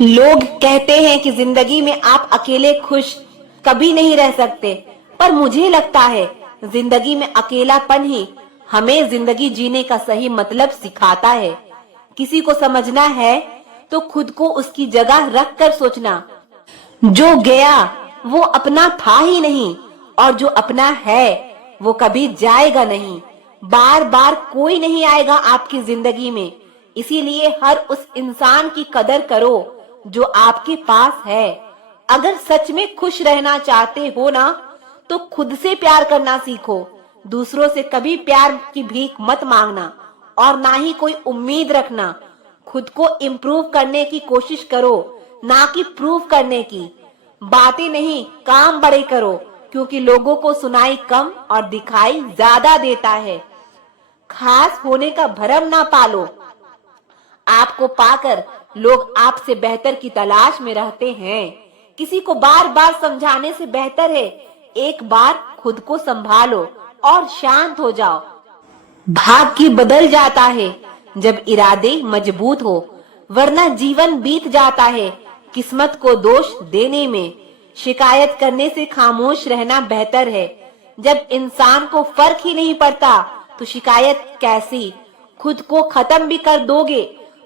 लोग कहते हैं कि जिंदगी में आप अकेले खुश कभी नहीं रह सकते, पर मुझे लगता है जिंदगी में अकेलापन ही हमें जिंदगी जीने का सही मतलब सिखाता है। किसी को समझना है तो खुद को उसकी जगह रख कर सोचना। जो गया वो अपना था ही नहीं, और जो अपना है वो कभी जाएगा नहीं। बार बार कोई नहीं आएगा आपकी जिंदगी में, इसीलिए हर उस इंसान की कदर करो जो आपके पास है। अगर सच में खुश रहना चाहते हो ना, तो खुद से प्यार करना सीखो। दूसरों से कभी प्यार की भीख मत मांगना, और ना ही कोई उम्मीद रखना। खुद को इम्प्रूव करने की कोशिश करो, ना कि प्रूव करने की। बातें नहीं, काम बड़े करो, क्योंकि लोगों को सुनाई कम और दिखाई ज्यादा देता है। खास होने का भरम ना पालो। आपको पाकर लोग आपसे बेहतर की तलाश में रहते हैं। किसी को बार बार समझाने से बेहतर है एक बार खुद को संभालो और शांत हो जाओ। भाग्य बदल जाता है जब इरादे मजबूत हो, वरना जीवन बीत जाता है किस्मत को दोष देने में। शिकायत करने से खामोश रहना बेहतर है। जब इंसान को फर्क ही नहीं पड़ता तो शिकायत कैसी। खुद को खत्म भी कर दोगे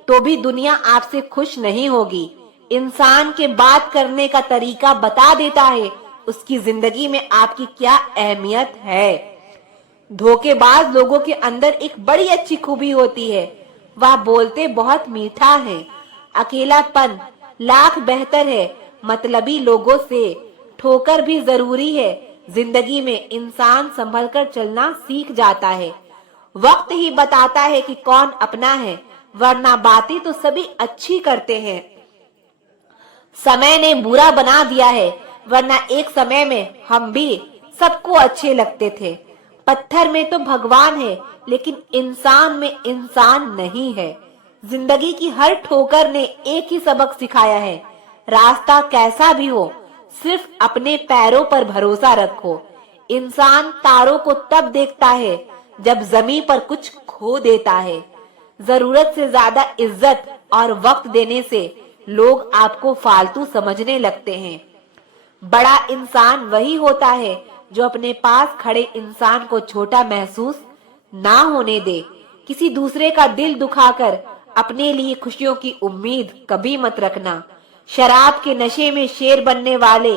तो भी दुनिया आपसे खुश नहीं होगी। इंसान के बात करने का तरीका बता देता है उसकी जिंदगी में आपकी क्या अहमियत है। धोखेबाज लोगों के अंदर एक बड़ी अच्छी खूबी होती है, वह बोलते बहुत मीठा है। अकेलापन लाख बेहतर है मतलबी लोगों से। ठोकर भी जरूरी है, जिंदगी में इंसान संभल कर चलना सीख जाता है। वक्त ही बताता है कि कौन अपना है, वरना बातें तो सभी अच्छी करते हैं। समय ने बुरा बना दिया है, वरना एक समय में हम भी सबको अच्छे लगते थे। पत्थर में तो भगवान है, लेकिन इंसान में इंसान नहीं है। जिंदगी की हर ठोकर ने एक ही सबक सिखाया है, रास्ता कैसा भी हो सिर्फ अपने पैरों पर भरोसा रखो। इंसान तारों को तब देखता है जब जमीन पर कुछ खो देता है। जरूरत से ज्यादा इज्जत और वक्त देने से लोग आपको फालतू समझने लगते हैं। बड़ा इंसान वही होता है जो अपने पास खड़े इंसान को छोटा महसूस ना होने दे। किसी दूसरे का दिल दुखाकर अपने लिए खुशियों की उम्मीद कभी मत रखना। शराब के नशे में शेर बनने वाले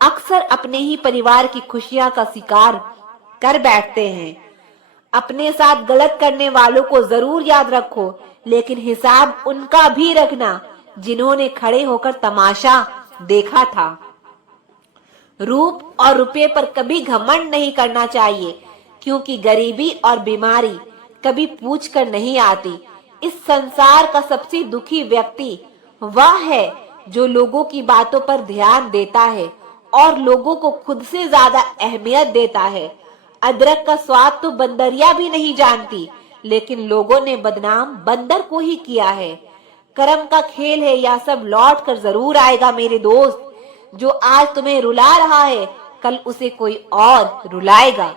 अक्सर अपने ही परिवार की खुशियां का शिकार कर बैठते हैं। अपने साथ गलत करने वालों को जरूर याद रखो, लेकिन हिसाब उनका भी रखना जिन्होंने खड़े होकर तमाशा देखा था। रूप और रुपये पर कभी घमंड नहीं करना चाहिए, क्योंकि गरीबी और बीमारी कभी पूछ कर नहीं आती। इस संसार का सबसे दुखी व्यक्ति वह है जो लोगों की बातों पर ध्यान देता है और लोगों को खुद से ज्यादा अहमियत देता है। अदरक का स्वाद तो बंदरिया भी नहीं जानती, लेकिन लोगों ने बदनाम बंदर को ही किया है। कर्म का खेल है, यह सब लौट कर जरूर आएगा मेरे दोस्त। जो आज तुम्हें रुला रहा है कल उसे कोई और रुलाएगा।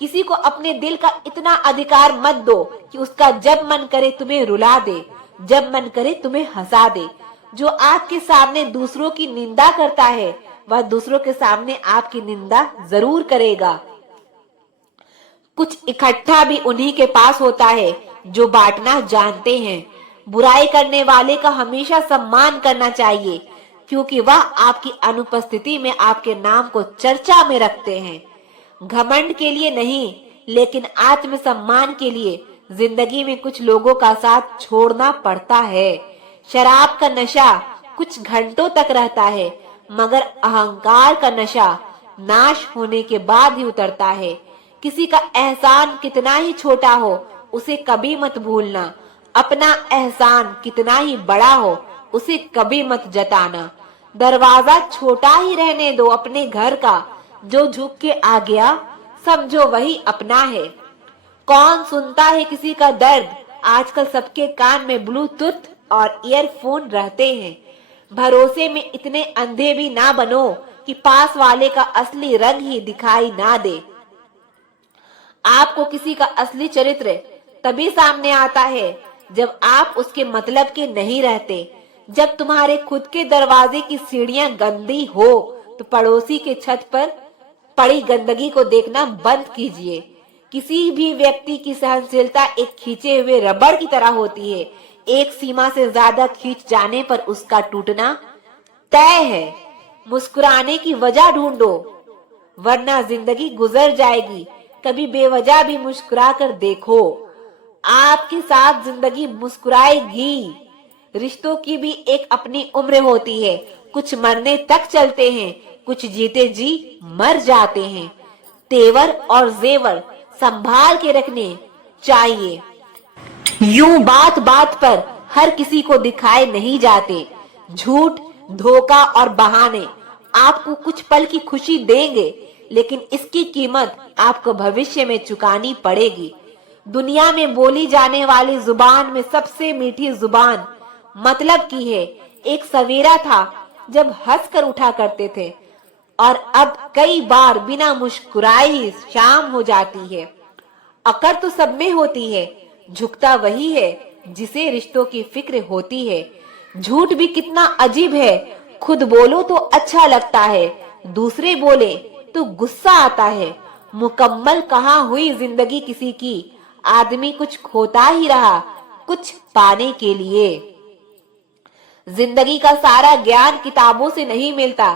किसी को अपने दिल का इतना अधिकार मत दो कि उसका जब मन करे तुम्हें रुला दे, जब मन करे तुम्हें हंसा दे। जो आपके सामने दूसरों की निंदा करता है वह दूसरों के सामने आपकी निंदा जरूर करेगा। कुछ इकट्ठा भी उन्हीं के पास होता है जो बांटना जानते हैं। बुराई करने वाले का हमेशा सम्मान करना चाहिए, क्योंकि वह आपकी अनुपस्थिति में आपके नाम को चर्चा में रखते हैं। घमंड के लिए नहीं, लेकिन आत्मसम्मान के लिए जिंदगी में कुछ लोगों का साथ छोड़ना पड़ता है। शराब का नशा कुछ घंटों तक रहता है, मगर अहंकार का नशा नाश होने के बाद ही उतरता है। किसी का एहसान कितना ही छोटा हो उसे कभी मत भूलना। अपना एहसान कितना ही बड़ा हो उसे कभी मत जताना। दरवाजा छोटा ही रहने दो अपने घर का, जो झुक के आ गया समझो वही अपना है। कौन सुनता है किसी का दर्द? आजकल सबके कान में ब्लूटूथ और ईयरफोन रहते हैं। भरोसे में इतने अंधे भी ना बनो कि पास वाले का असली रंग ही दिखाई ना दे। आपको किसी का असली चरित्र तभी सामने आता है जब आप उसके मतलब के नहीं रहते। जब तुम्हारे खुद के दरवाजे की सीढ़ियां गंदी हो तो पड़ोसी के छत पर पड़ी गंदगी को देखना बंद कीजिए। किसी भी व्यक्ति की सहनशीलता एक खींचे हुए रबड़ की तरह होती है। एक सीमा से ज्यादा खींच जाने पर उसका टूटना तय है। मुस्कुराने की वजह ढूंढो, वरना जिंदगी गुजर जाएगी। कभी बेवजह भी मुस्कुरा कर देखो, आपके साथ जिंदगी मुस्कुराएगी। रिश्तों की भी एक अपनी उम्र होती है। कुछ मरने तक चलते हैं, कुछ जीते जी मर जाते हैं। तेवर और जेवर संभाल के रखने चाहिए। यूं बात बात पर हर किसी को दिखाए नहीं जाते। झूठ, धोखा और बहाने आपको कुछ पल की खुशी देंगे, लेकिन इसकी कीमत आपको भविष्य में चुकानी पड़ेगी। दुनिया में बोली जाने वाली जुबान में सबसे मीठी जुबान मतलब की है। एक सवेरा था जब हंसकर उठा करते थे, और अब कई बार बिना मुस्कुराए ही शाम हो जाती है। अकड़ तो सब में होती है, झुकता वही है जिसे रिश्तों की फिक्र होती है। झूठ भी कितना अजीब है, खुद बोलो तो अच्छा लगता है, दूसरे बोले तो गुस्सा आता है। मुकम्मल कहाँ हुई जिंदगी किसी की, आदमी कुछ खोता ही रहा कुछ पाने के लिए। जिंदगी का सारा ज्ञान किताबों से नहीं मिलता,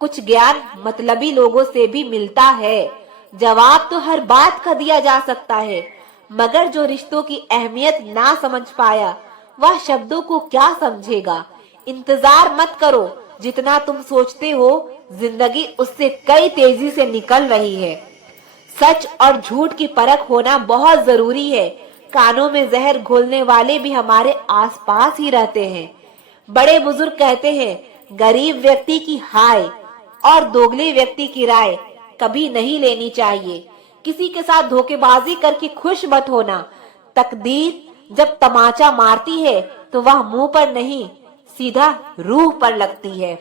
कुछ ज्ञान मतलबी लोगों से भी मिलता है। जवाब तो हर बात का दिया जा सकता है, मगर जो रिश्तों की अहमियत ना समझ पाया वह शब्दों को क्या समझेगा। इंतजार मत करो, जितना तुम सोचते हो जिंदगी उससे कई तेजी से निकल रही है। सच और झूठ की परख होना बहुत जरूरी है। कानों में जहर घोलने वाले भी हमारे आसपास ही रहते हैं। बड़े बुजुर्ग कहते हैं, गरीब व्यक्ति की हाय और दोगले व्यक्ति की राय कभी नहीं लेनी चाहिए। किसी के साथ धोखेबाजी करके खुश मत होना। तकदीर जब तमाचा मारती है तो वह मुंह पर नहीं, सीधा रूह पर लगती है।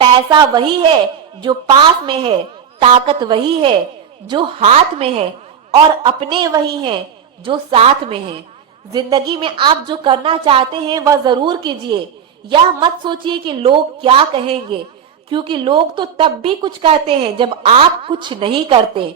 पैसा वही है जो पास में है, ताकत वही है जो हाथ में है, और अपने वही हैं जो साथ में हैं। जिंदगी में आप जो करना चाहते हैं वह जरूर कीजिए। यह मत सोचिए कि लोग क्या कहेंगे, क्योंकि लोग तो तब भी कुछ कहते हैं जब आप कुछ नहीं करते।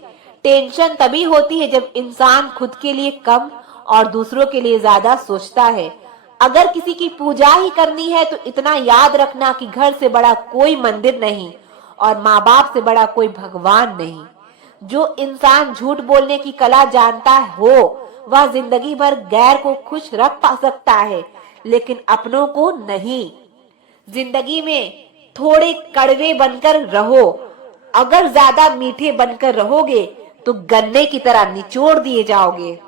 टेंशन तभी होती है जब इंसान खुद के लिए कम और दूसरों के लिए ज्यादा सोचता है। अगर किसी की पूजा ही करनी है तो इतना याद रखना कि घर से बड़ा कोई मंदिर नहीं और माँ बाप से बड़ा कोई भगवान नहीं। जो इंसान झूठ बोलने की कला जानता हो वह जिंदगी भर गैर को खुश रख पा सकता है, लेकिन अपनों को नहीं। जिंदगी में थोड़े कड़वे बनकर रहो। अगर ज्यादा मीठे बनकर रहोगे तो गन्ने की तरह निचोड़ दिए जाओगे।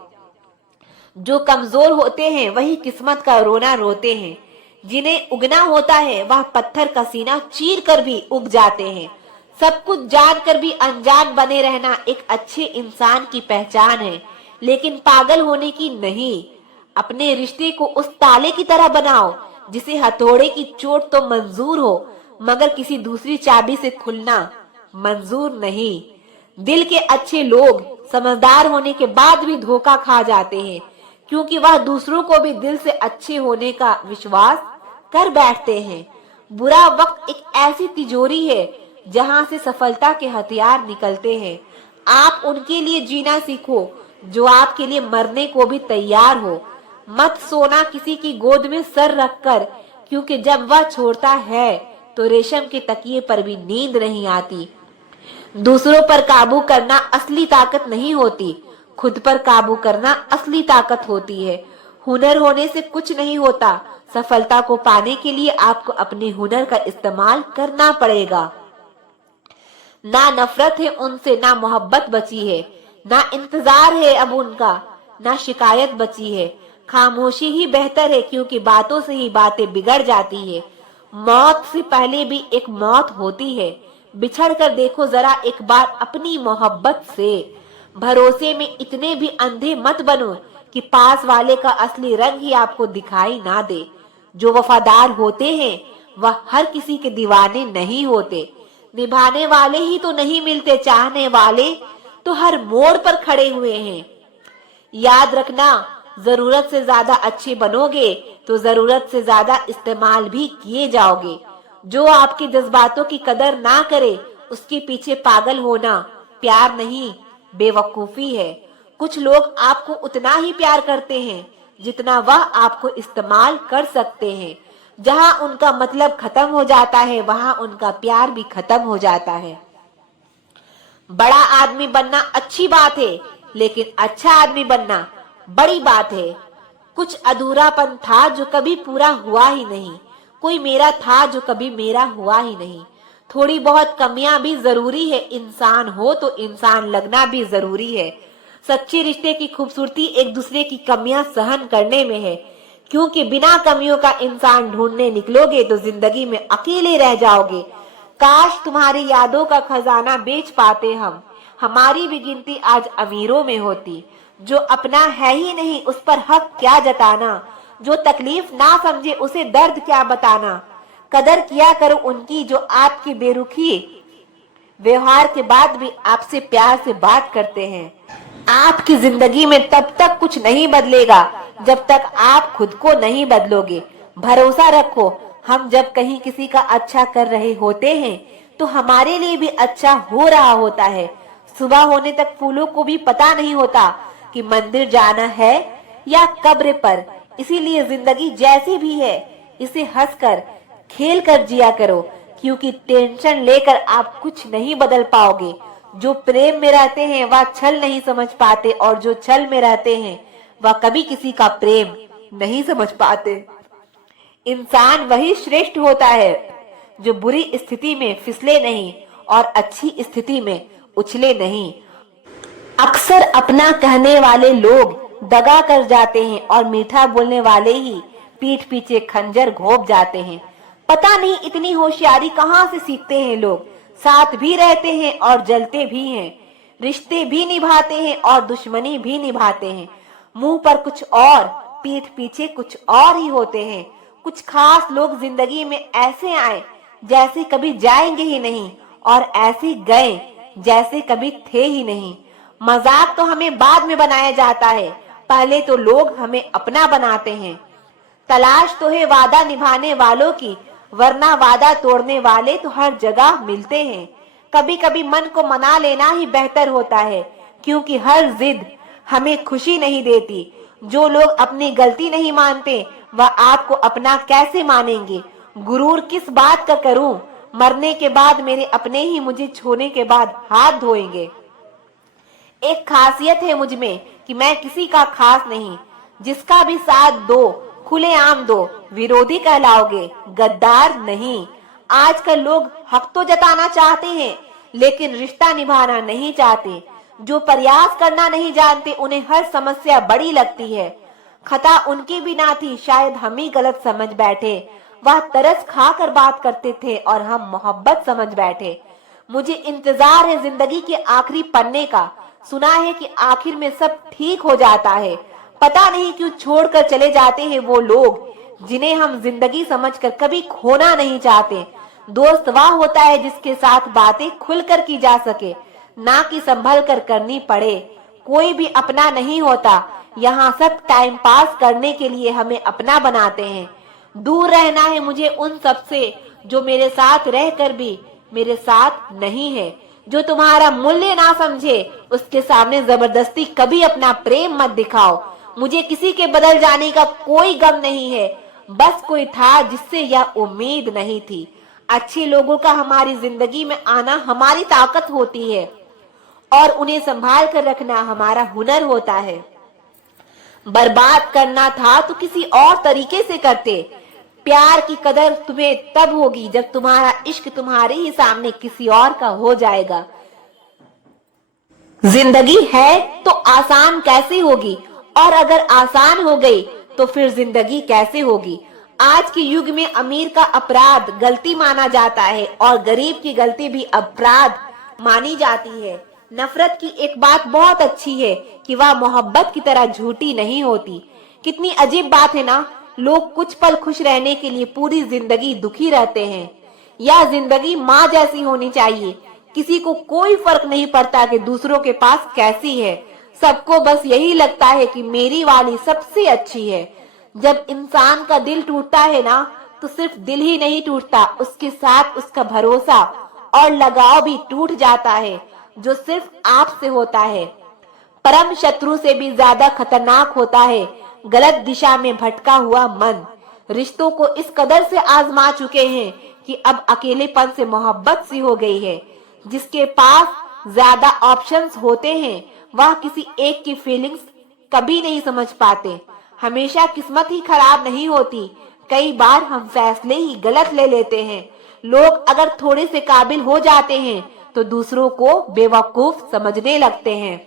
जो कमजोर होते हैं वही किस्मत का रोना रोते हैं। जिन्हें उगना होता है वह पत्थर का सीना चीर कर भी उग जाते हैं। सब कुछ जानकर भी अनजान बने रहना एक अच्छे इंसान की पहचान है, लेकिन पागल होने की नहीं। अपने रिश्ते को उस ताले की तरह बनाओ जिसे हथौड़े की चोट तो मंजूर हो, मगर किसी दूसरी चाबी से खुलना मंजूर नहीं। दिल के अच्छे लोग समझदार होने के बाद भी धोखा खा जाते हैं, क्योंकि वह दूसरों को भी दिल से अच्छे होने का विश्वास कर बैठते हैं। बुरा वक्त एक ऐसी तिजोरी है जहां से सफलता के हथियार निकलते हैं। आप उनके लिए जीना सीखो जो आपके लिए मरने को भी तैयार हो। मत सोना किसी की गोद में सर रखकर, क्योंकि जब वह छोड़ता है तो रेशम के तकिए पर भी नींद नहीं आती। दूसरों पर काबू करना असली ताकत नहीं होती, खुद पर काबू करना असली ताकत होती है। हुनर होने से कुछ नहीं होता, सफलता को पाने के लिए आपको अपने हुनर का इस्तेमाल करना पड़ेगा। ना नफरत है उनसे, ना मोहब्बत बची है, ना इंतजार है अब उनका, ना शिकायत बची है। खामोशी ही बेहतर है, क्योंकि बातों से ही बातें बिगड़ जाती है। मौत से पहले भी एक मौत होती है। बिछड़ कर देखो जरा एक बार अपनी मोहब्बत से। भरोसे में इतने भी अंधे मत बनो कि पास वाले का असली रंग ही आपको दिखाई ना दे। जो वफादार होते हैं वह हर किसी के दीवाने नहीं होते। निभाने वाले ही तो नहीं मिलते, चाहने वाले तो हर मोड़ पर खड़े हुए हैं। याद रखना, जरूरत से ज्यादा अच्छे बनोगे तो जरूरत से ज्यादा इस्तेमाल भी किए जाओगे। जो आपके जज्बातों की कदर ना करे उसके पीछे पागल होना प्यार नहीं, बेवकूफी है। कुछ लोग आपको उतना ही प्यार करते हैं जितना वह आपको इस्तेमाल कर सकते हैं। जहां उनका मतलब खत्म हो जाता है वहां उनका प्यार भी खत्म हो जाता है। बड़ा आदमी बनना अच्छी बात है, लेकिन अच्छा आदमी बनना बड़ी बात है। कुछ अधूरापन था जो कभी पूरा हुआ ही नहीं, कोई मेरा था जो कभी मेरा हुआ ही नहीं। थोड़ी बहुत कमियां भी जरूरी है, इंसान हो तो इंसान लगना भी जरूरी है। सच्चे रिश्ते की खूबसूरती एक दूसरे की कमियां सहन करने में है, क्योंकि बिना कमियों का इंसान ढूंढने निकलोगे तो जिंदगी में अकेले रह जाओगे। काश तुम्हारी यादों का खजाना बेच पाते हम, हमारी भी गिनती आज अमीरों में होती। जो अपना है ही नहीं उस पर हक क्या जताना, जो तकलीफ ना समझे उसे दर्द क्या बताना। कदर किया करो उनकी जो आपकी बेरुखी व्यवहार के बाद भी आपसे प्यार से बात करते हैं। आपकी जिंदगी में तब तक कुछ नहीं बदलेगा जब तक आप खुद को नहीं बदलोगे। भरोसा रखो, हम जब कहीं किसी का अच्छा कर रहे होते हैं तो हमारे लिए भी अच्छा हो रहा होता है। सुबह होने तक फूलों को भी पता नहीं होता कि मंदिर जाना है या कब्र पर। इसीलिए जिंदगी जैसी भी है इसे हंसकर खेल कर जिया करो, क्योंकि टेंशन लेकर आप कुछ नहीं बदल पाओगे। जो प्रेम में रहते हैं वह छल नहीं समझ पाते, और जो छल में रहते हैं वह कभी किसी का प्रेम नहीं समझ पाते। इंसान वही श्रेष्ठ होता है जो बुरी स्थिति में फिसले नहीं और अच्छी स्थिति में उछले नहीं। अक्सर अपना कहने वाले लोग दगा कर जाते हैं और मीठा बोलने वाले ही पीठ पीछे खंजर घोंप जाते हैं। पता नहीं इतनी होशियारी कहाँ से सीखते हैं लोग। साथ भी रहते हैं और जलते भी हैं, रिश्ते भी निभाते हैं और दुश्मनी भी निभाते हैं। मुंह पर कुछ और, पीठ पीछे कुछ और ही होते हैं। कुछ खास लोग जिंदगी में ऐसे आए जैसे कभी जाएंगे ही नहीं, और ऐसे गए जैसे कभी थे ही नहीं। मजाक तो हमें बाद में बनाया जाता है, पहले तो लोग हमें अपना बनाते हैं। तलाश तो है वादा निभाने वालों की, वरना वादा तोड़ने वाले तो हर जगह मिलते हैं। कभी कभी मन को मना लेना ही बेहतर होता है, क्योंकि हर जिद हमें खुशी नहीं देती। जो लोग अपनी गलती नहीं मानते वह आपको अपना कैसे मानेंगे। गुरूर किस बात का करूं, मरने के बाद मेरे अपने ही मुझे छोड़ने के बाद हाथ धोएंगे। एक खासियत है मुझ में कि मैं किसी का खास नहीं, जिसका भी साथ दो खुलेआम दो, विरोधी कहलाओगे, गद्दार नहीं। आजकल लोग हक तो जताना चाहते हैं लेकिन रिश्ता निभाना नहीं चाहते। जो प्रयास करना नहीं जानते उन्हें हर समस्या बड़ी लगती है। खता उनकी भी ना थी, शायद हम ही गलत समझ बैठे। वह तरस खा कर बात करते थे और हम मोहब्बत समझ बैठे। मुझे इंतजार है जिंदगी के आखिरी पन्ने का। सुना है कि आखिर में सब ठीक हो जाता है। पता नहीं क्यों छोड़कर चले जाते हैं वो लोग जिन्हें हम जिंदगी समझकर कभी खोना नहीं चाहते। दोस्त वह होता है जिसके साथ बातें खुलकर की जा सके, ना कि संभल कर करनी पड़े। कोई भी अपना नहीं होता, यहाँ सब टाइम पास करने के लिए हमें अपना बनाते हैं। दूर रहना है मुझे उन सब से जो मेरे साथ रहकर भी मेरे साथ नहीं है। जो तुम्हारा मूल्य ना समझे उसके सामने जबरदस्ती कभी अपना प्रेम मत दिखाओ। मुझे किसी के बदल जाने का कोई गम नहीं है, बस कोई था जिससे यह उम्मीद नहीं थी। अच्छे लोगों का हमारी जिंदगी में आना हमारी ताकत होती है और उन्हें संभाल कर रखना हमारा हुनर होता है। बर्बाद करना था तो किसी और तरीके से करते। प्यार की कदर तुम्हें तब होगी जब तुम्हारा इश्क तुम्हारे ही सामने किसी और का हो जाएगा। जिंदगी है तो आसान कैसे होगी, और अगर आसान हो गई तो फिर जिंदगी कैसे होगी। आज के युग में अमीर का अपराध गलती माना जाता है और गरीब की गलती भी अपराध मानी जाती है। नफरत की एक बात बहुत अच्छी है कि वह मोहब्बत की तरह झूठी नहीं होती। कितनी अजीब बात है ना, लोग कुछ पल खुश रहने के लिए पूरी जिंदगी दुखी रहते हैं। यह जिंदगी माँ जैसी होनी चाहिए, किसी को कोई फर्क नहीं पड़ता कि दूसरों के पास कैसी है। सबको बस यही लगता है कि मेरी वाली सबसे अच्छी है। जब इंसान का दिल टूटता है ना, तो सिर्फ दिल ही नहीं टूटता, उसके साथ उसका भरोसा और लगाव भी टूट जाता है, जो सिर्फ आपसे होता है। परम शत्रु से भी ज्यादा खतरनाक होता है गलत दिशा में भटका हुआ मन। रिश्तों को इस कदर से आजमा चुके हैं कि अब अकेलेपन से मोहब्बत सी हो गई है। जिसके पास ज्यादा ऑप्शंस होते हैं वह किसी एक की फीलिंग्स कभी नहीं समझ पाते। हमेशा किस्मत ही खराब नहीं होती, कई बार हम फैसले ही गलत ले लेते हैं। लोग अगर थोड़े से काबिल हो जाते हैं तो दूसरों को बेवकूफ समझने लगते हैं।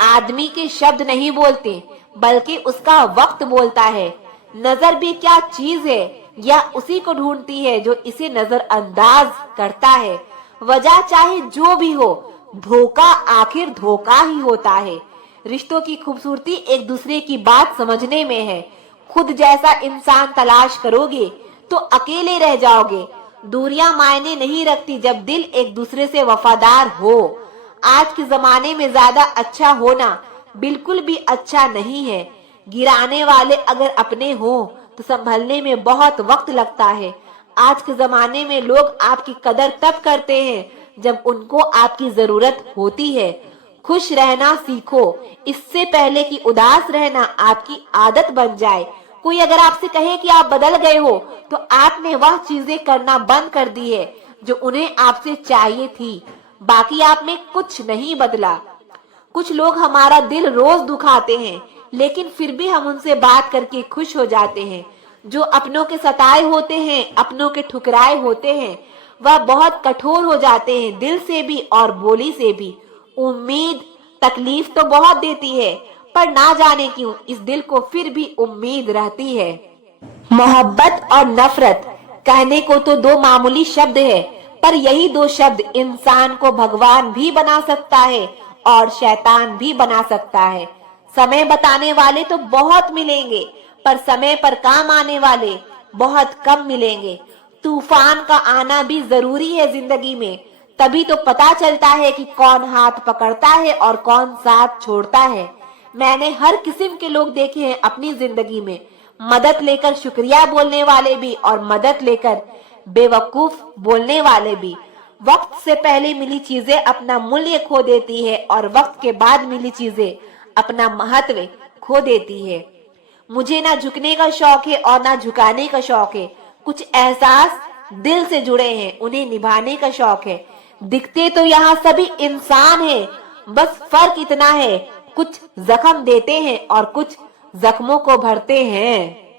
आदमी के शब्द नहीं बोलते, बल्कि उसका वक्त बोलता है। नजर भी क्या चीज है, या उसी को ढूंढती है जो इसे नजरअंदाज करता है। वजह चाहे जो भी हो, धोखा आखिर धोखा ही होता है। रिश्तों की खूबसूरती एक दूसरे की बात समझने में है। खुद जैसा इंसान तलाश करोगे तो अकेले रह जाओगे। दूरियां मायने नहीं रखती जब दिल एक दूसरे से वफादार हो। आज के जमाने में ज्यादा अच्छा होना बिल्कुल भी अच्छा नहीं है। गिराने वाले अगर अपने हो तो संभलने में बहुत वक्त लगता है। आज के जमाने में लोग आपकी कदर तब करते हैं जब उनको आपकी जरूरत होती है। खुश रहना सीखो, इससे पहले कि उदास रहना आपकी आदत बन जाए। कोई अगर आपसे कहे कि आप बदल गए हो, तो आपने वह चीजें करना बंद कर दी है जो उन्हें आपसे चाहिए थी। बाकी आप में कुछ नहीं बदला। कुछ लोग हमारा दिल रोज दुखाते हैं, लेकिन फिर भी हम उनसे बात करके खुश हो जाते हैं। जो अपनों के सताए होते हैं, अपनों के ठुकराए होते हैं, वह बहुत कठोर हो जाते हैं, दिल से भी और बोली से भी। उम्मीद तकलीफ तो बहुत देती है, पर ना जाने क्यों इस दिल को फिर भी उम्मीद रहती है। मोहब्बत और नफरत कहने को तो दो मामूली शब्द है, पर यही दो शब्द इंसान को भगवान भी बना सकता है और शैतान भी बना सकता है। समय बताने वाले तो बहुत मिलेंगे, पर समय पर काम आने वाले बहुत कम मिलेंगे। तूफान का आना भी जरूरी है जिंदगी में, तभी तो पता चलता है कि कौन हाथ पकड़ता है और कौन साथ छोड़ता है। मैंने हर किस्म के लोग देखे हैं अपनी जिंदगी में, मदद लेकर शुक्रिया बोलने वाले भी और मदद लेकर बेवकूफ बोलने वाले भी। वक्त से पहले मिली चीजें अपना मूल्य खो देती है और वक्त के बाद मिली चीजें अपना महत्व खो देती है। मुझे ना झुकने का शौक है और ना झुकाने का शौक है। कुछ एहसास दिल से जुड़े हैं, उन्हें निभाने का शौक है। दिखते तो यहाँ सभी इंसान हैं, बस फर्क इतना है कुछ जख्म देते हैं और कुछ जख्मों को भरते हैं।